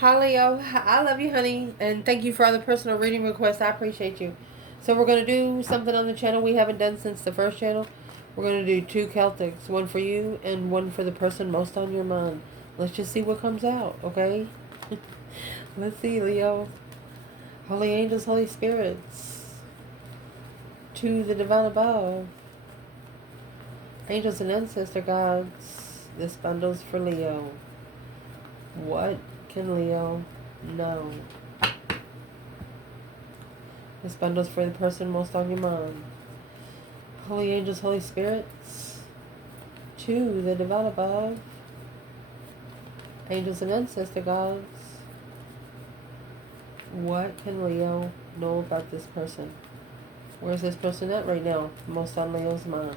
Hi, Leo. I love you, honey. And thank you for all the personal reading requests. I appreciate you. So we're going to do something on the channel we haven't done since the first channel. We're going to do two Celtics. One for you and one for the person most on your mind. Let's just see what comes out, okay? Let's see, Leo. Holy angels, Holy spirits. To the divine above. Angels and ancestor gods. This bundle's for Leo. What can Leo know? This bundle's for the person most on your mind. Holy angels, Holy spirits. To the divine above. Angels and ancestor gods. What can Leo know about this person? Where's this person at right now? Most on Leo's mind.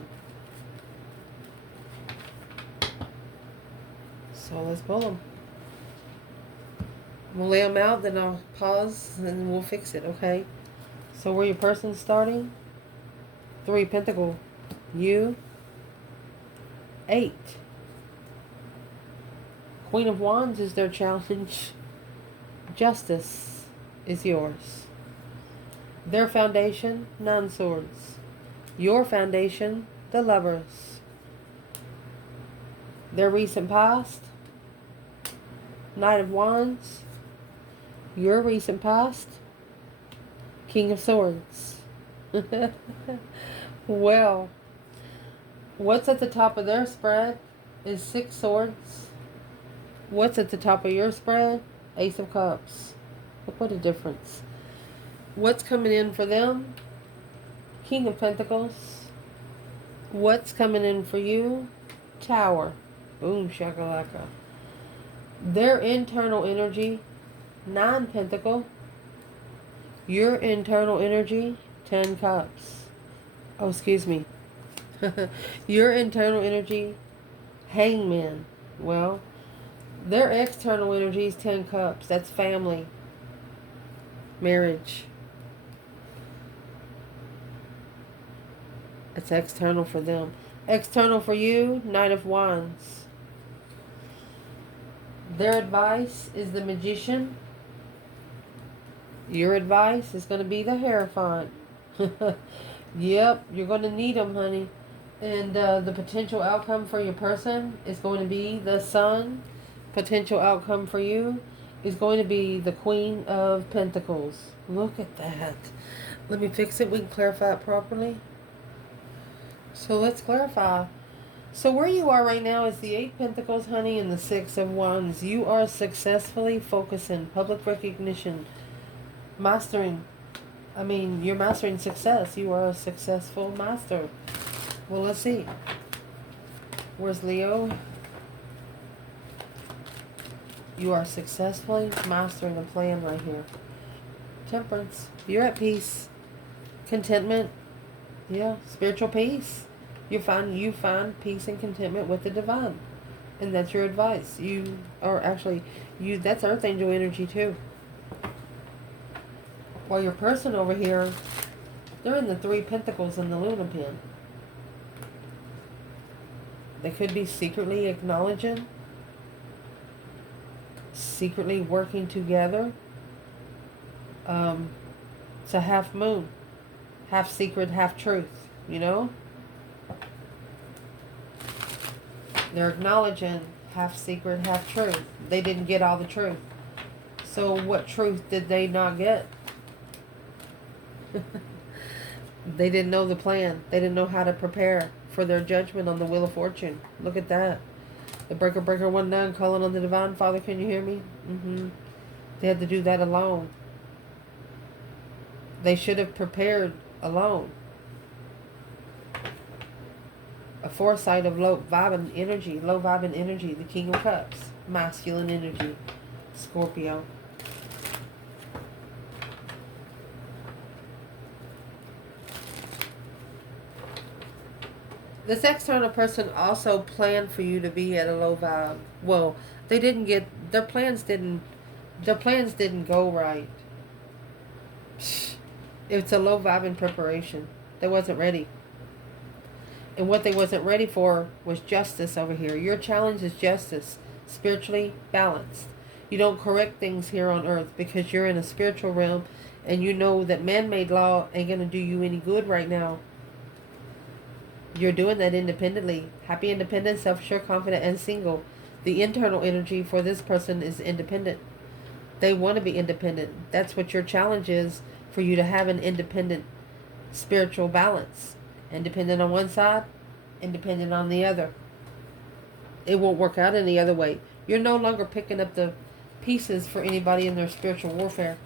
So let's pull them. We'll lay them out, then I'll pause, and we'll fix it, okay? So where your person's starting? 3 Pentacle. You. 8. Queen of Wands is their challenge. Justice is yours. Their foundation, 9 Swords. Your foundation, the Lovers. Their recent past, Knight of Wands. Your recent past, King of Swords. Well, what's at the top of their spread is 6 Swords. What's at the top of your spread? Ace of Cups. Look what a difference. What's coming in for them? King of Pentacles. What's coming in for you? Tower. Boom shakalaka. Their internal energy, 9 Pentacle. Your internal energy, 10 Cups. Oh, excuse me. Your internal energy, Hangman. Well, their external energy is 10 Cups. That's family. Marriage. It's external for them. External for you, Knight of Wands. Their advice is the Magician. Your advice is going to be the Hierophant. Yep, you're going to need them, honey. And the potential outcome for your person is going to be the Sun. Potential outcome for you is going to be the Queen of Pentacles. Look at that. Let me fix it. We can clarify it properly. So let's clarify. So where you are right now is the 8 Pentacles, honey, and the 6 of Wands. You are successfully focusing, public recognition, mastering. I mean, you're mastering success. You are a successful master. Well, let's see. Where's Leo? You are successfully mastering a plan right here. Temperance. You're at peace. Contentment. Yeah, spiritual peace. You find peace and contentment with the divine. And that's your advice. You are actually, that's Earth Angel energy too. While your person over here, they're in the 3 Pentacles in the Luna pin. They could be secretly acknowledging, secretly working together. It's a half moon. Half secret, half truth, you know? They're acknowledging half secret, half truth. They didn't get all the truth. So what truth did they not get? They didn't know the plan. They didn't know how to prepare for their judgment on the Wheel of Fortune. Look at that. The breaker 1-9 calling on the divine. Father, can you hear me? They had to do that alone. They should have prepared alone. A foresight of low vibing energy, the King of Cups, masculine energy, Scorpio. This external person also planned for you to be at a low vibe. Well, they didn't get, their plans didn't go right. It's a low vibe in preparation. They wasn't ready. And what they wasn't ready for was justice over here. Your challenge is justice. Spiritually balanced. You don't correct things here on earth because you're in a spiritual realm and you know that man-made law ain't going to do you any good right now. You're doing that independently. Happy, independent, self-assured, confident, and single. The internal energy for this person is independent. They want to be independent. That's what your challenge is, for you to have an independent spiritual balance. Independent on one side, independent on the other. It won't work out any other way. You're no longer picking up the pieces for anybody in their spiritual warfare.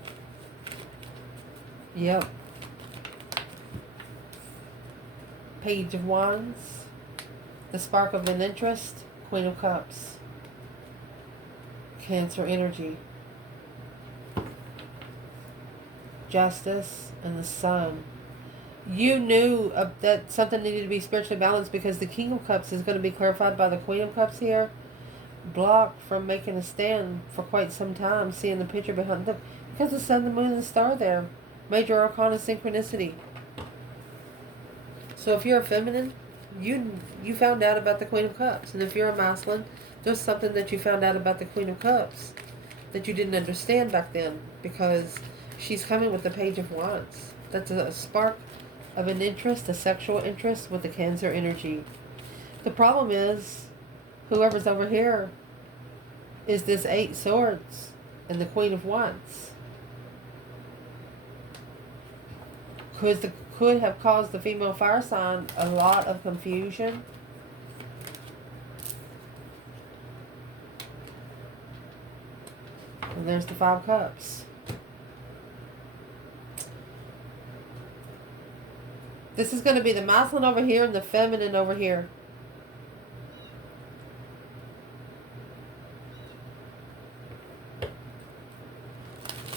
Yep. Page of Wands. The spark of an interest. Queen of Cups. Cancer energy. Justice and the Sun. You knew that something needed to be spiritually balanced because the King of Cups is going to be clarified by the Queen of Cups here. Blocked from making a stand for quite some time, seeing the picture behind them. Because the sun, the moon, and the star there. Major arcana synchronicity. So if you're a feminine, you found out about the Queen of Cups. And if you're a masculine, there's something that you found out about the Queen of Cups that you didn't understand back then. Because she's coming with the Page of Wands. That's a spark of an interest, a sexual interest with the Cancer energy. The problem is, whoever's over here is this 8 Swords and the Queen of Wands. Could have caused the female fire sign a lot of confusion. And there's the 5 Cups. This is going to be the masculine over here and the feminine over here.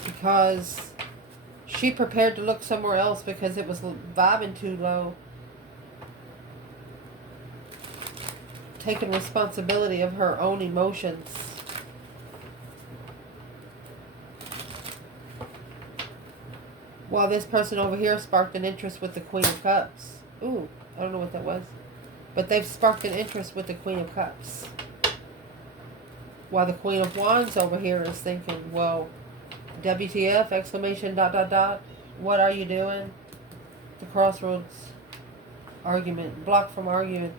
Because she prepared to look somewhere else because it was vibing too low. Taking responsibility of her own emotions. While this person over here sparked an interest with the Queen of Cups. Ooh, I don't know what that was. But they've sparked an interest with the Queen of Cups. While the Queen of Wands over here is thinking, well, WTF, exclamation, ... What are you doing? The Crossroads argument. Blocked from arguing.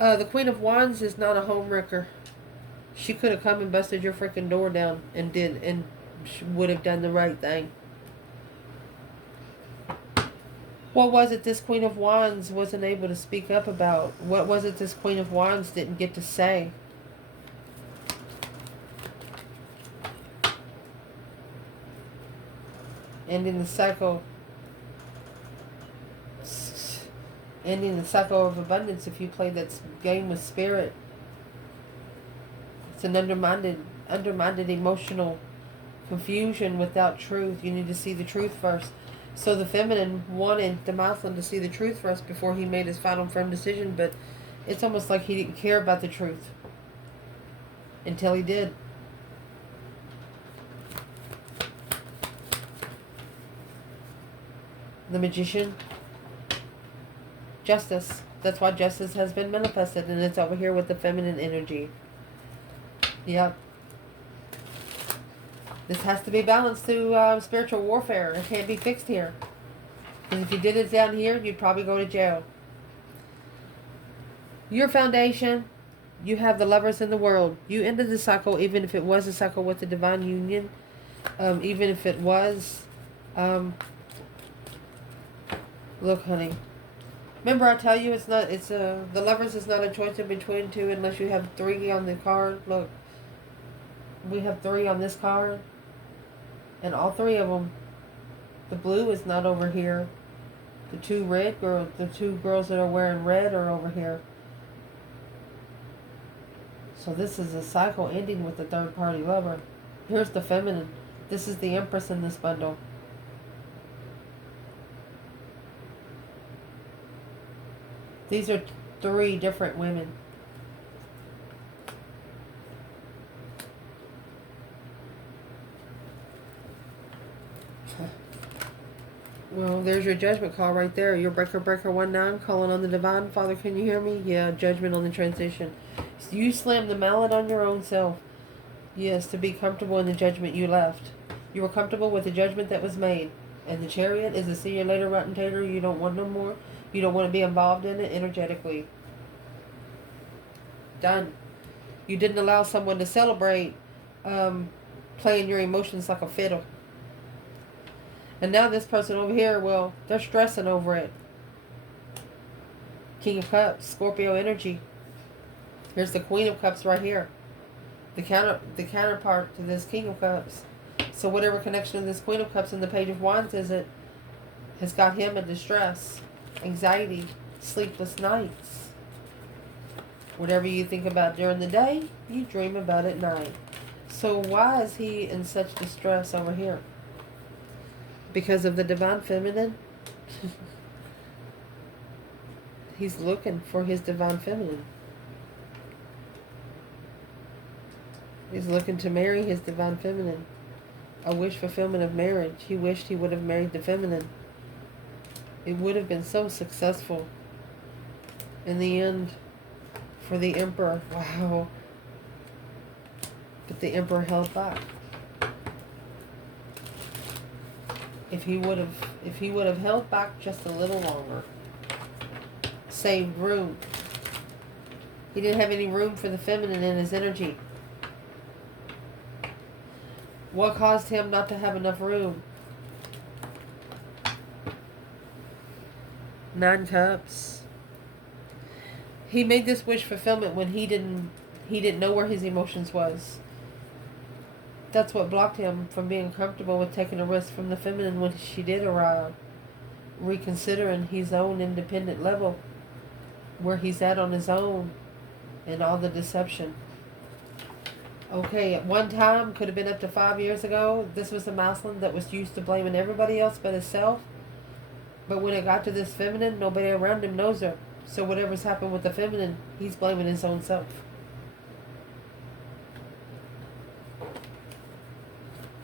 The Queen of Wands is not a homewrecker. She could have come and busted your freaking door down and would have done the right thing. What was it this Queen of Wands wasn't able to speak up about? What was it this Queen of Wands didn't get to say? Ending the cycle. Ending the cycle of abundance if you play that game with spirit. It's an undermined emotional confusion without truth. You need to see the truth first. So the feminine wanted the masculine to see the truth first before he made his final firm decision, but it's almost like he didn't care about the truth until he did. The Magician. Justice. That's why justice has been manifested, and it's over here with the feminine energy. Yep. This has to be balanced through spiritual warfare. It can't be fixed here. Because if you did it down here, you'd probably go to jail. Your foundation, you have the lovers in the world. You ended the cycle, even if it was a cycle with the divine union. Even if it was... look, honey. Remember I tell you the lovers is not a choice in between two unless you have 3 on the card. Look. We have 3 on this card. And all 3 of them, the blue is not over here. The 2 red girls, the 2 girls that are wearing red are over here. So this is a cycle ending with the 3rd party lover. Here's the feminine. This is the Empress in this bundle. These are 3 different women. Well, there's your judgment call right there. Your breaker 19 calling on the divine. Father, can you hear me? Yeah, judgment on the transition. You slammed the mallet on your own self. Yes, to be comfortable in the judgment you left. You were comfortable with the judgment that was made. And the Chariot is a see you later rotten tater. You don't want no more. You don't want to be involved in it energetically. Done. You didn't allow someone to celebrate playing your emotions like a fiddle. And now this person over here, well, they're stressing over it. King of Cups, Scorpio energy. Here's the Queen of Cups right here. The counterpart to this King of Cups. So whatever connection of this Queen of Cups and the Page of Wands is it, has got him in distress, anxiety, sleepless nights. Whatever you think about during the day, you dream about at night. So why is he in such distress over here? Because of the Divine Feminine? He's looking for his Divine Feminine. He's looking to marry his Divine Feminine. A wish fulfillment of marriage. He wished he would have married the feminine. It would have been so successful. In the end, for the Emperor. Wow. But the Emperor held back. If he would have held back just a little longer, saved room. He didn't have any room for the feminine in his energy. What caused him not to have enough room? 9 Cups. He made this wish fulfillment when he didn't know where his emotions was. That's what blocked him from being comfortable with taking a risk from the feminine when she did arrive. Reconsidering his own independent level. Where he's at on his own. And all the deception. Okay, at one time, could have been up to 5 years ago, this was a masculine that was used to blaming everybody else but himself. But when it got to this feminine, nobody around him knows her. So whatever's happened with the feminine, he's blaming his own self.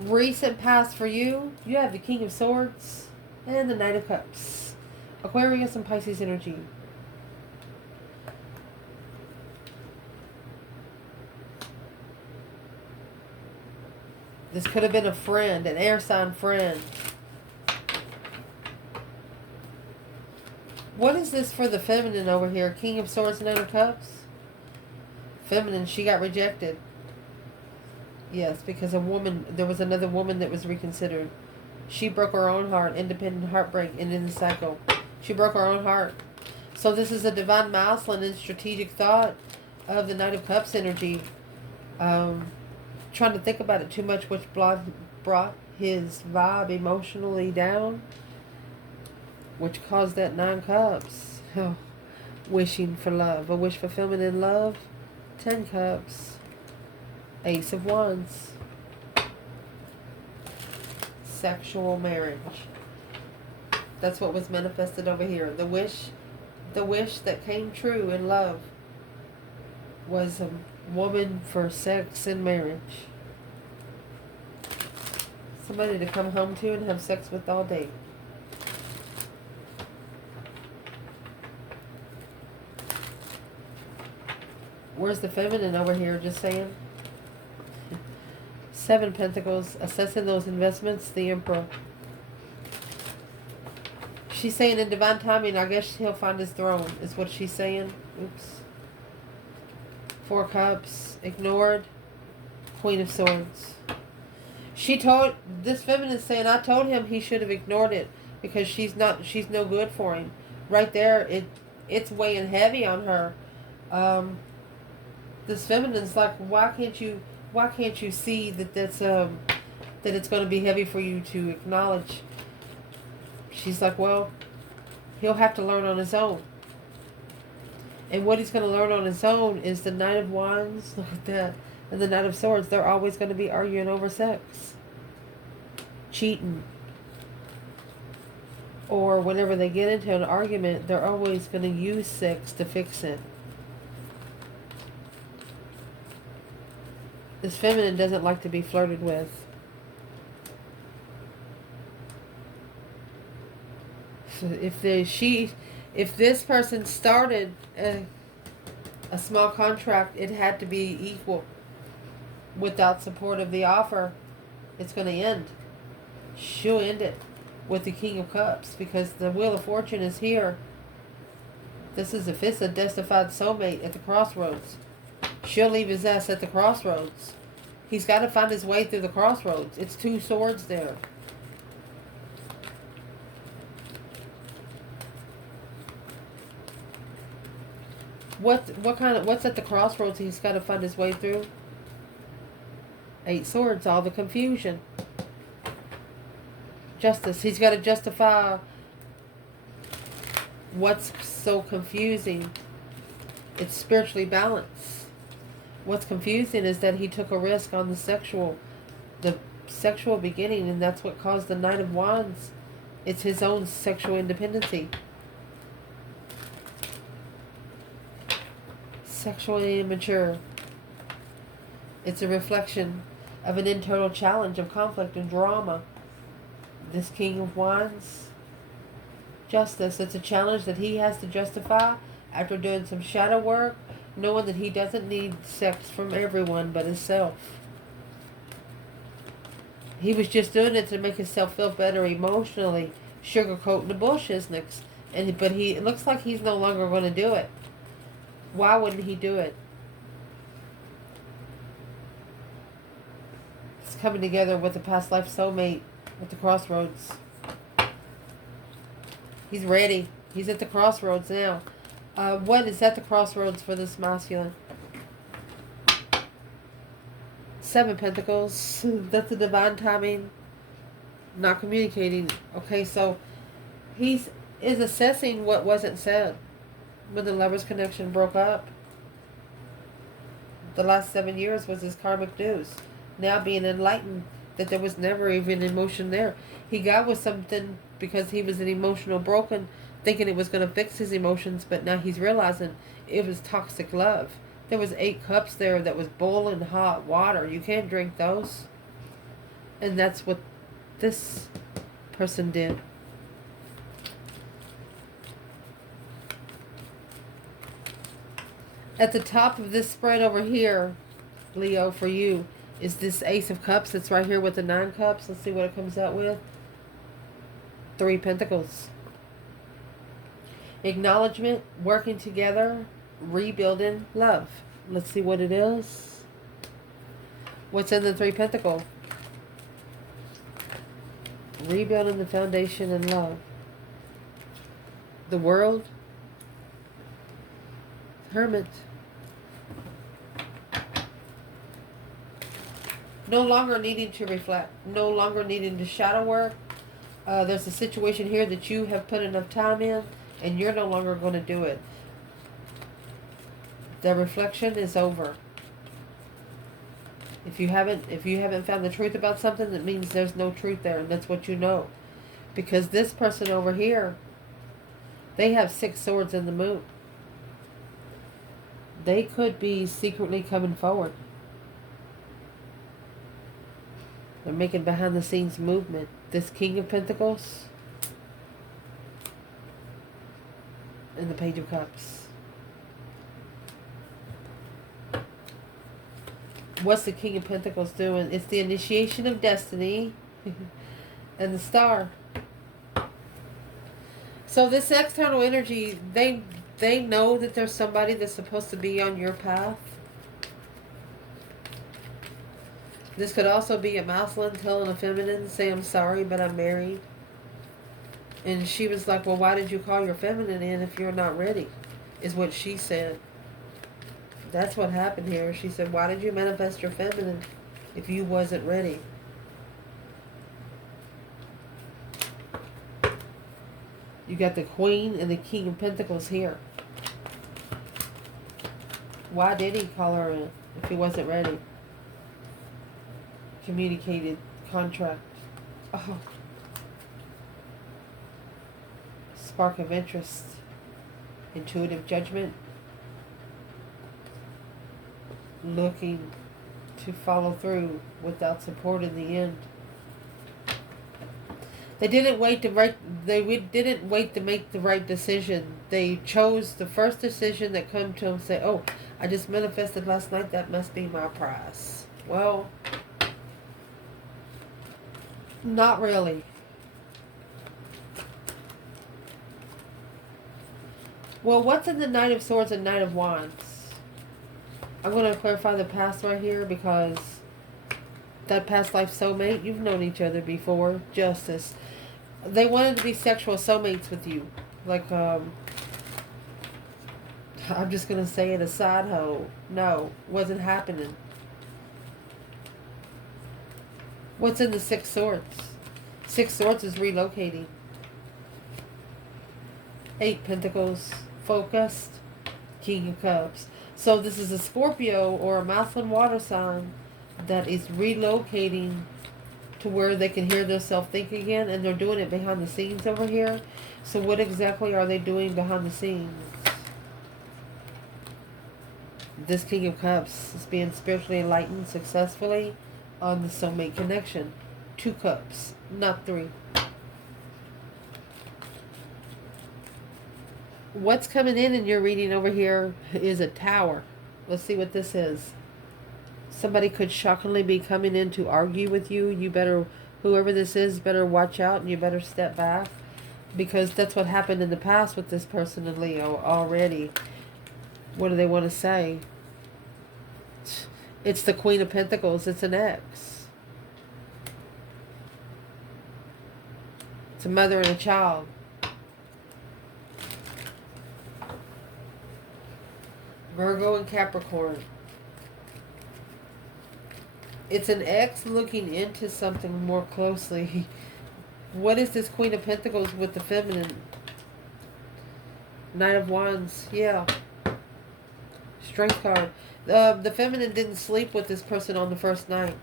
Recent past for you, you have the King of Swords and the Knight of Cups. Aquarius and Pisces energy. This could have been a friend, an air sign friend. What is this for the feminine over here? King of Swords, Knight of Cups? Feminine, she got rejected. Yes, because there was another woman that was reconsidered. She broke her own heart, independent heartbreak, and in the cycle. She broke her own heart. So this is a divine masculine and strategic thought of the Knight of Cups energy. Trying to think about it too much, which brought his vibe emotionally down, which caused that 9 Cups. Oh, wishing for love, a wish fulfillment in love. 10 Cups, Ace of Wands, sexual marriage. That's what was manifested over here. The wish that came true in love was a woman for sex and marriage. Somebody to come home to and have sex with all day. Where's the feminine over here? Just saying. 7 Pentacles. Assessing those investments. The Emperor. She's saying in divine timing, I guess he'll find his throne. Is what she's saying. Oops. 4 Cups. Ignored. Queen of Swords. This feminine saying, I told him he should have ignored it because she's no good for him. Right there, it's weighing heavy on her. This feminine's like, why can't you see that that it's going to be heavy for you to acknowledge? She's like, well, he'll have to learn on his own. And what he's going to learn on his own is the Knight of Wands, look at that, and the Knight of Swords. They're always going to be arguing over sex. Cheating. Or whenever they get into an argument, they're always going to use sex to fix it. This feminine doesn't like to be flirted with. So if this person started a small contract, it had to be equal. Without support of the offer, it's going to end. She'll end it with the King of Cups because the Wheel of Fortune is here. This is if it's a justified soulmate at the crossroads. She'll leave his ass at the crossroads. He's got to find his way through the crossroads. It's 2 swords there. What's at the crossroads he's got to find his way through? 8 swords, all the confusion. Justice. He's got to justify what's so confusing. It's spiritually balanced. What's confusing is that he took a risk on the sexual beginning, and that's what caused the Knight of Wands. It's his own sexual independency. Sexually immature. It's a reflection of an internal challenge of conflict and drama. This King of Wands, justice. It's a challenge that he has to justify after doing some shadow work, knowing that he doesn't need sex from everyone but himself. He was just doing it to make himself feel better emotionally, sugarcoating the bullshitness. But it looks like he's no longer going to do it. Why wouldn't he do it? It's coming together with a past life soulmate at the crossroads. He's ready. He's at the crossroads now. What is at the crossroads for this masculine? 7 Pentacles. That's the divine timing. Not communicating. Okay, so is assessing what wasn't said when the Lovers connection broke up. The last 7 years was his karmic news. Now being enlightened that there was never even emotion there. He got with something because he was an emotional broken, thinking it was going to fix his emotions, but now he's realizing it was toxic love. There was 8 cups there that was boiling hot water. You can't drink those. And that's what this person did. At the top of this spread over here, Leo, for you, is this Ace of Cups that's right here with the 9 cups. Let's see what it comes out with. 3 Pentacles. Acknowledgement, working together, rebuilding love. Let's see what it is. What's in the 3 Pentacles? Rebuilding the foundation in love. The World. Hermit. No longer needing to reflect. No longer needing to shadow work. There's a situation here that you have put enough time in, and you're no longer going to do it. The reflection is over. If you haven't found the truth about something, that means there's no truth there, and that's what you know. Because this person over here, they have 6 swords in the moon. They could be secretly coming forward. They're making behind the scenes movement. This King of Pentacles and the Page of Cups. What's the King of Pentacles doing? It's the initiation of destiny and the Star. So this external energy, they know that there's somebody that's supposed to be on your path. This could also be a masculine telling a feminine, say, I'm sorry, but I'm married. And she was like, well, why did you call your feminine in if you're not ready? Is what she said. That's what happened here. She said, why did you manifest your feminine if you wasn't ready? You got the Queen and the King of Pentacles here. Why did he call her in if he wasn't ready? Communicated contract. Oh. Spark of interest. Intuitive judgment. Looking to follow through without support in the end. They didn't wait to make the right decision. They chose the first decision that come to them. Say, oh, I just manifested last night. That must be my prize. Well, not really. Well, what's in the Knight of Swords and Knight of Wands? I'm going to clarify the past right here because that past life soulmate, you've known each other before. Justice. They wanted to be sexual soulmates with you. Like, I'm just going to say it, a side hoe. No, wasn't happening. What's in the Six Swords? Six Swords is relocating. Eight Pentacles, focused, King of Cups. So this is a Scorpio or a masculine water sign that is relocating to where they can hear themselves think again, and they're doing it behind the scenes over here. So what exactly are they doing behind the scenes? This King of Cups is being spiritually enlightened successfully on the soulmate connection. 2 cups, not 3. What's coming in your reading over here is a Tower. Let's see what this is. Somebody could shockingly be coming in to argue with you. You better, whoever this is, better watch out, and you better step back, because that's what happened in the past with this person in Leo already. What do they want to say? It's the Queen of Pentacles. It's an ex. It's a mother and a child. Virgo and Capricorn. It's an ex looking into something more closely. What is this Queen of Pentacles with the feminine? Knight of Wands. Yeah. Strength card. The feminine didn't sleep with this person on the first night.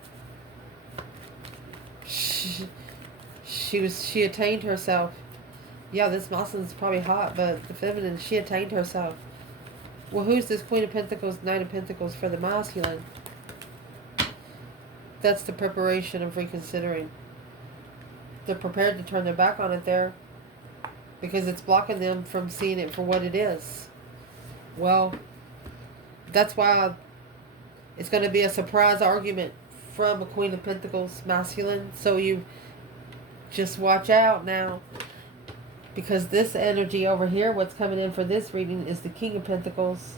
She attained herself. Yeah, this masculine is probably hot, but the feminine, she attained herself. Well, who's this Queen of Pentacles, Knight of Pentacles for the masculine? That's the preparation of reconsidering. They're prepared to turn their back on it there because it's blocking them from seeing it for what it is. Well, that's why it's going to be a surprise argument from a Queen of Pentacles masculine. So you just watch out now. Because this energy over here, what's coming in for this reading is the King of Pentacles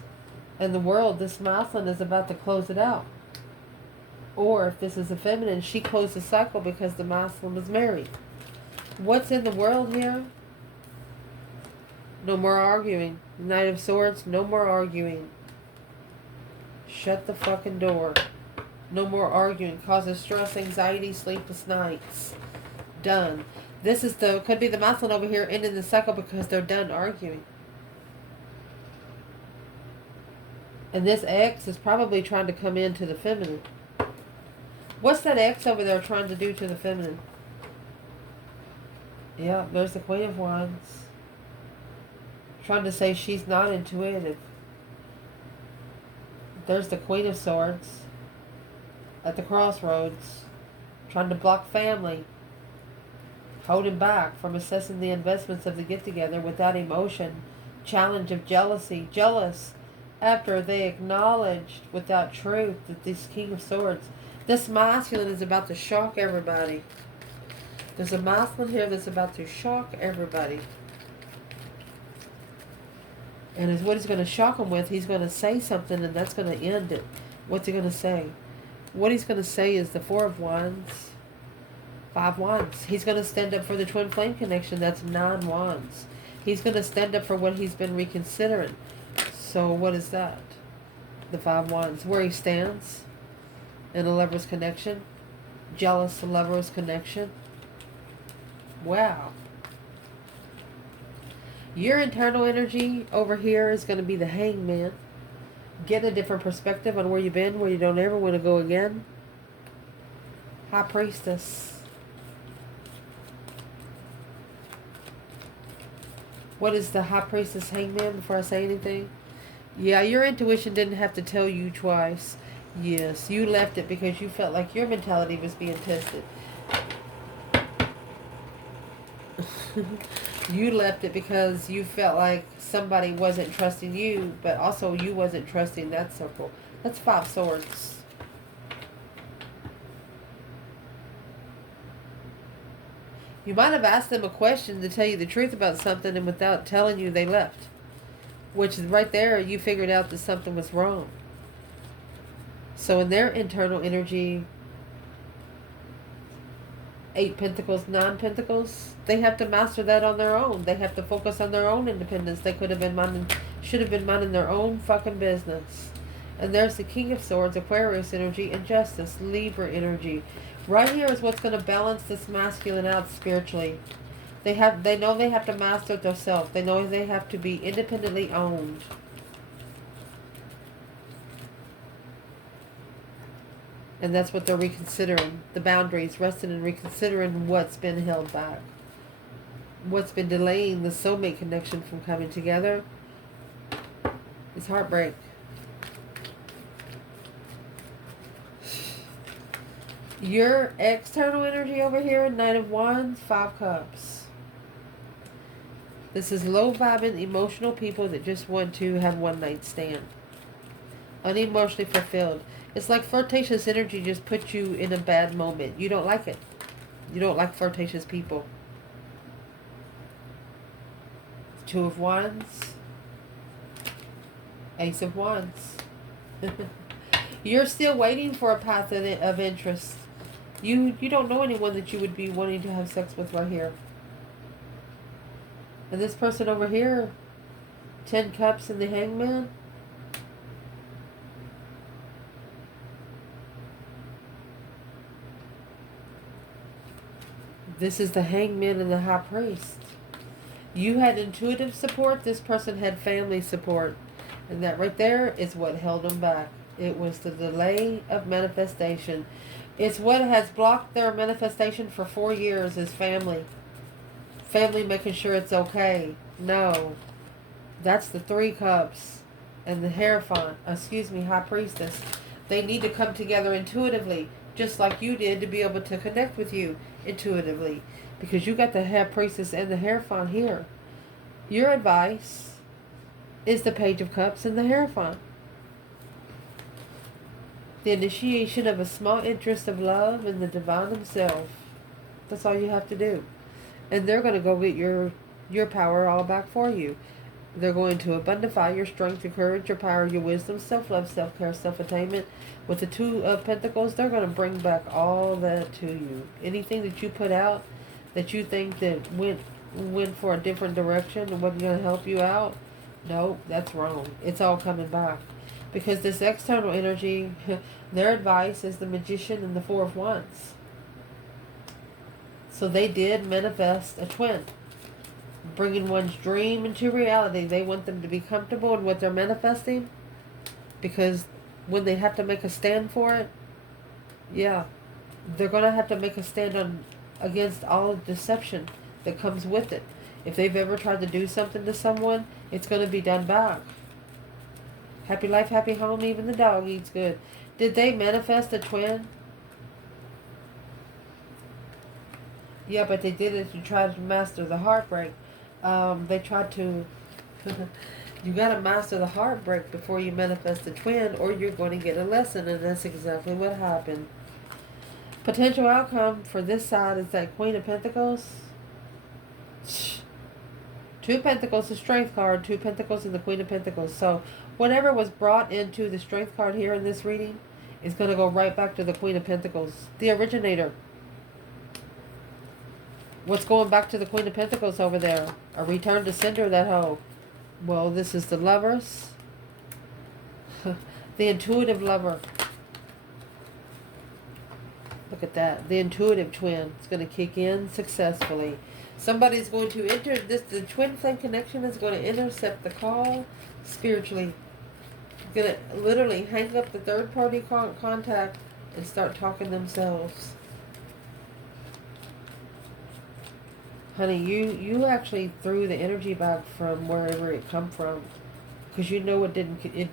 and the World. This masculine is about to close it out. Or if this is a feminine, she closed the cycle because the masculine was married. What's in the World here? No more arguing. Knight of Swords, no more arguing. Shut the fucking door. No more arguing. Causes stress, anxiety, sleepless nights. Done. This is could be the masculine over here ending the cycle because they're done arguing. And this ex is probably trying to come into the feminine. What's that ex over there trying to do to the feminine? Yeah, there's the Queen of Wands. Trying to say she's not intuitive. There's the Queen of Swords at the Crossroads. Trying to block family. Holding back from assessing the investments of the get-together without emotion. Challenge of jealousy. Jealous after they acknowledged without truth that this King of Swords, this masculine is about to shock everybody. There's a masculine here that's about to shock everybody. And is what he's going to shock them with, he's going to say something and that's going to end it. What's he going to say? What he's going to say is the 4 of Wands. 5 Wands. He's going to stand up for the twin flame connection. That's 9 Wands. He's going to stand up for what he's been reconsidering. So what is that? The 5 Wands. Where he stands in a lover's connection. Jealous lover's connection. Wow. Your internal energy over here is going to be the Hangman. Get a different perspective on where you've been, where you don't ever want to go again. High Priestess. What is the High Priestess Hangman before I say anything? Yeah, your intuition didn't have to tell you twice. Yes, you left it because you felt like your mentality was being tested. You left it because you felt like somebody wasn't trusting you, but also you wasn't trusting that circle. That's 5 Swords. You might have asked them a question to tell you the truth about something, and without telling you, they left. Which is right there, you figured out that something was wrong. So in their internal energy, 8 Pentacles, 9 Pentacles, they have to master that on their own. They have to focus on their own independence. They could have been minding, should have been minding their own fucking business. And there's the King of Swords, Aquarius energy, and Justice, Libra energy. Right here is what's going to balance this masculine out spiritually. They know they have to master it themselves. They know they have to be independently owned. And that's what they're reconsidering. The boundaries, resting and reconsidering what's been held back. What's been delaying the soulmate connection from coming together is heartbreak. Your external energy over here, Knight of Wands, 5 Cups. This is low-vibing, emotional people that just want to have one night stand. Unemotionally fulfilled. It's like flirtatious energy just puts you in a bad moment. You don't like it. You don't like flirtatious people. 2 of Wands. Ace of Wands. You're still waiting for a path of interest. You don't know anyone that you would be wanting to have sex with right here. And this person over here, 10 Cups and the Hangman. This is the Hangman and the High Priest. You had intuitive support. This person had family support. And that right there is what held them back. It was the delay of manifestation. It's what has blocked their manifestation for 4 years is family. Family making sure it's okay. No. That's the 3 Cups and the Hierophant. High Priestess. They need to come together intuitively. Just like you did to be able to connect with you intuitively. Because you got the High Priestess and the Hierophant here. Your advice is the Page of Cups and the Hierophant. The initiation of a small interest of love in the divine himself. That's all you have to do. And they're going to go get your power all back for you. They're going to abundify your strength, your courage, your power, your wisdom, self-love, self-care, self-attainment. With the 2 of Pentacles, they're going to bring back all that to you. Anything that you put out that you think that went for a different direction and wasn't going to help you out, no, that's wrong. It's all coming back. Because this external energy, their advice is the Magician and the 4 of Wands. So they did manifest a twin. Bringing one's dream into reality. They want them to be comfortable in what they're manifesting. Because when they have to make a stand for it, yeah, they're going to have to make a stand against all deception that comes with it. If they've ever tried to do something to someone, it's going to be done back. Happy life, happy home, even the dog eats good. Did they manifest a twin? Yeah, but they did it to try to master the heartbreak. They tried to... You got to master the heartbreak before you manifest the twin, or you're going to get a lesson, and that's exactly what happened. Potential outcome for this side is that Queen of Pentacles. 2 Pentacles, the Strength card, 2 Pentacles, and the Queen of Pentacles. So whatever was brought into the Strength card here in this reading is going to go right back to the Queen of Pentacles, the originator. What's going back to the Queen of Pentacles over there? A return to sender, that hoe. Well, this is the Lovers. The intuitive lover. Look at that. The intuitive twin is going to kick in successfully. Somebody's going to enter this. The twin flame connection is going to intercept the call spiritually. Going to literally hang up the third party contact and start talking themselves. Honey, you actually threw the energy back from wherever it come from, because you know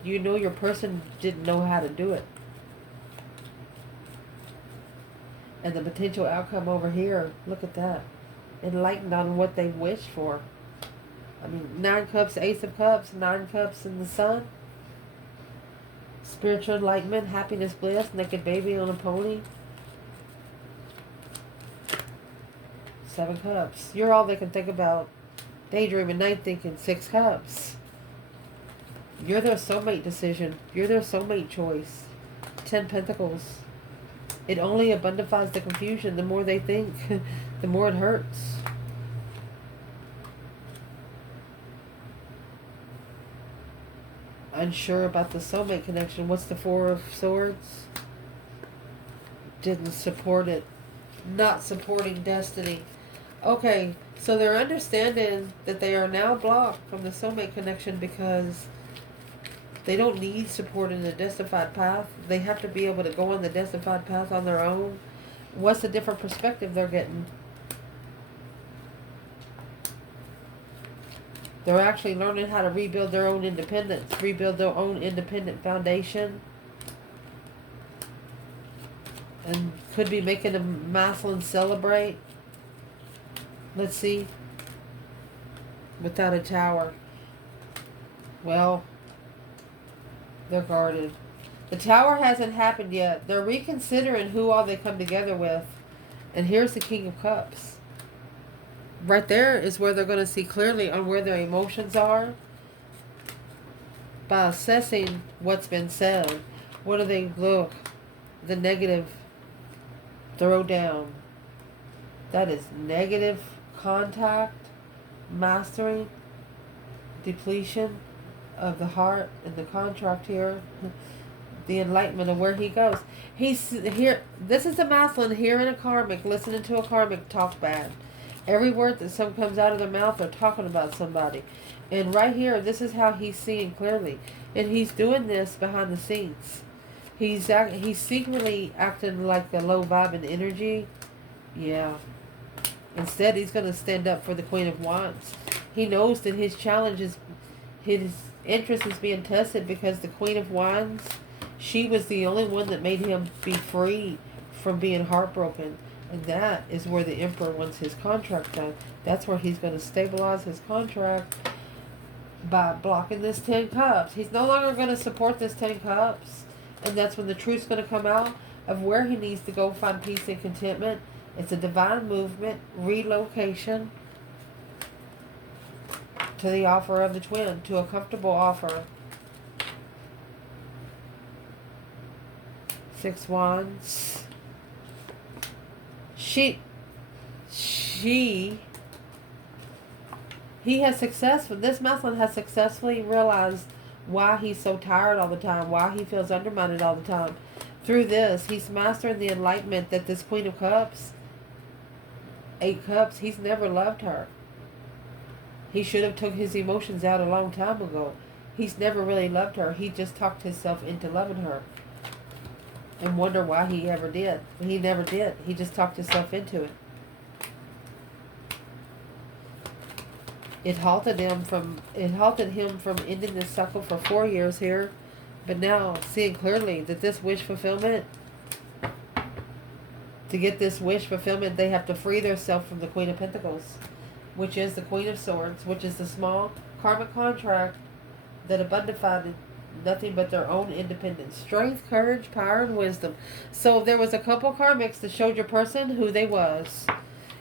you know your person didn't know how to do it. And the potential outcome over here, look at that. Enlightened on what they wished for. I mean, 9 Cups, Ace of Cups, 9 Cups in the Sun. Spiritual enlightenment, happiness, bliss, naked baby on a pony. Seven Cups. You're all they can think about. Daydream at night thinking Six Cups. You're their soulmate decision. You're their soulmate choice. 10 Pentacles. It only abundifies the confusion. The more they think, the more it hurts. Unsure about the soulmate connection. What's the Four of Swords? Didn't support it. Not supporting destiny. Okay, so they're understanding that they are now blocked from the soulmate connection because they don't need support in the justified path. They have to be able to go on the justified path on their own. What's the different perspective they're getting? They're actually learning how to rebuild their own independence, rebuild their own independent foundation. And could be making a masculine celebrate. Let's see. Without a tower. Well, they're guarded. The tower hasn't happened yet. They're reconsidering who all they come together with. And here's the King of Cups. Right there is where they're going to see clearly on where their emotions are. By assessing what's been said. What do they look? The negative. Throw down. That is negative contact. Mastering. Depletion of the heart and the contract here. The enlightenment of where he goes. He's here. This is a masculine hearing a karmic, listening to a karmic talk bad. Every word that some comes out of their mouth, they're talking about somebody. And right here, this is how he's seeing clearly. And he's doing this behind the scenes. He's secretly acting like the low vibing energy. Yeah. Instead, he's going to stand up for the Queen of Wands. He knows that his challenge is, his interest is being tested because the Queen of Wands, she was the only one that made him be free from being heartbroken. And that is where the Emperor wants his contract done. That's where he's going to stabilize his contract by blocking this 10 Cups. He's no longer going to support this 10 Cups. And that's when the truth's going to come out of where he needs to go find peace and contentment. It's a divine movement, relocation to the offer of the twin, to a comfortable offer. 6 Wands. He has this masculine has successfully realized why he's so tired all the time, why he feels undermined all the time. Through this, he's mastering the enlightenment that this Queen of Cups, 8 Cups, he's never loved her. He should have took his emotions out a long time ago. He's never really loved her. He just talked himself into loving her. And wonder why he ever did. He never did. He just talked himself into it. It halted him from ending this cycle for 4 years here. But now, seeing clearly that this wish fulfillment, to get this wish fulfillment, they have to free themselves from the Queen of Pentacles, which is the Queen of Swords, which is the small karmic contract that abundified nothing but their own independence, strength, courage, power, and wisdom. So there was a couple karmics that showed your person who they was.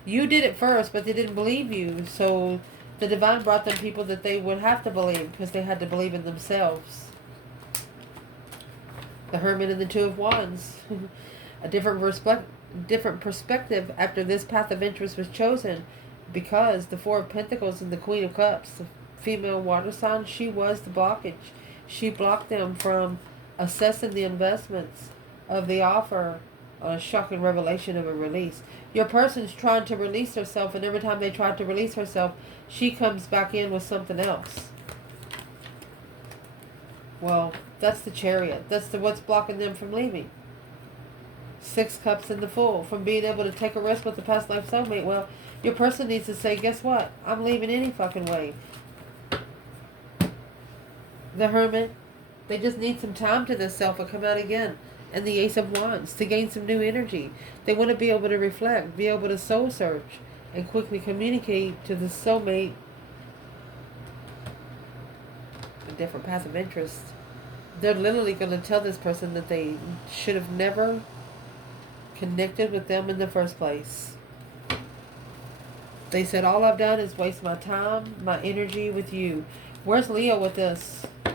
You did it first, but they didn't believe you. So the divine brought them people that they would have to believe because they had to believe in themselves. The Hermit and the Two of Wands. A different perspective after this path of interest was chosen, because the Four of Pentacles and the Queen of Cups, the female water sign, she was the blockage. She blocked them from assessing the investments of the offer, a shocking revelation of a release. Your person's trying to release herself, and every time they try to release herself, she comes back in with something else. Well, that's the Chariot. That's what's blocking them from leaving. 6 Cups in the Fool, from being able to take a risk with the past life soulmate. Well, your person needs to say, guess what? I'm leaving any fucking way. The Hermit, they just need some time to themselves and come out again. And the Ace of Wands, to gain some new energy. They want to be able to reflect, be able to soul search, and quickly communicate to the soulmate a different path of interest. They're literally going to tell this person that they should have never connected with them in the first place. They said, all I've done is waste my time, my energy with you. Where's Leo with this? You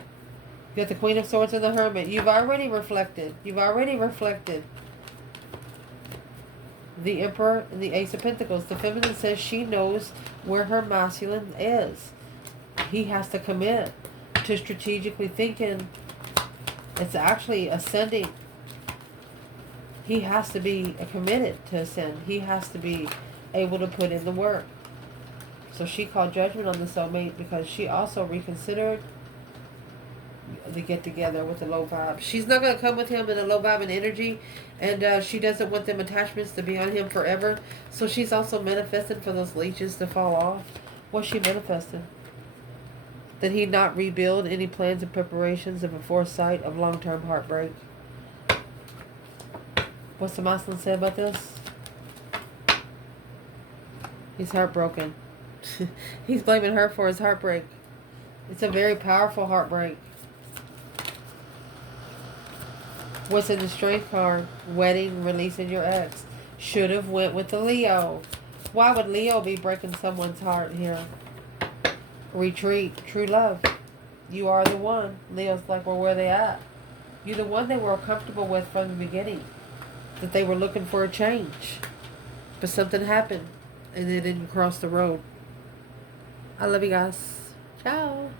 got the Queen of Swords and the Hermit. You've already reflected. You've already reflected. The Emperor and the Ace of Pentacles. The feminine says she knows where her masculine is. He has to commit to strategically thinking. It's actually ascending. He has to be committed to ascend. He has to be able to put in the work. So she called judgment on the soulmate because she also reconsidered the get together with the low vibe. She's not going to come with him in a low vibe and energy, and she doesn't want them attachments to be on him forever. So she's also manifesting for those leeches to fall off. What's she manifesting? That he not rebuild any plans and preparations of a foresight of long-term heartbreak. What's the masculine say about this? He's heartbroken. He's blaming her for his heartbreak. It's a very powerful heartbreak. What's in the Strength card? Wedding, releasing your ex. Should have went with the Leo. Why would Leo be breaking someone's heart here? Retreat, true love. You are the one. Leo's like, well, where they at? You're the one they were comfortable with from the beginning. That they were looking for a change. But something happened. And they didn't cross the road. I love you guys. Ciao.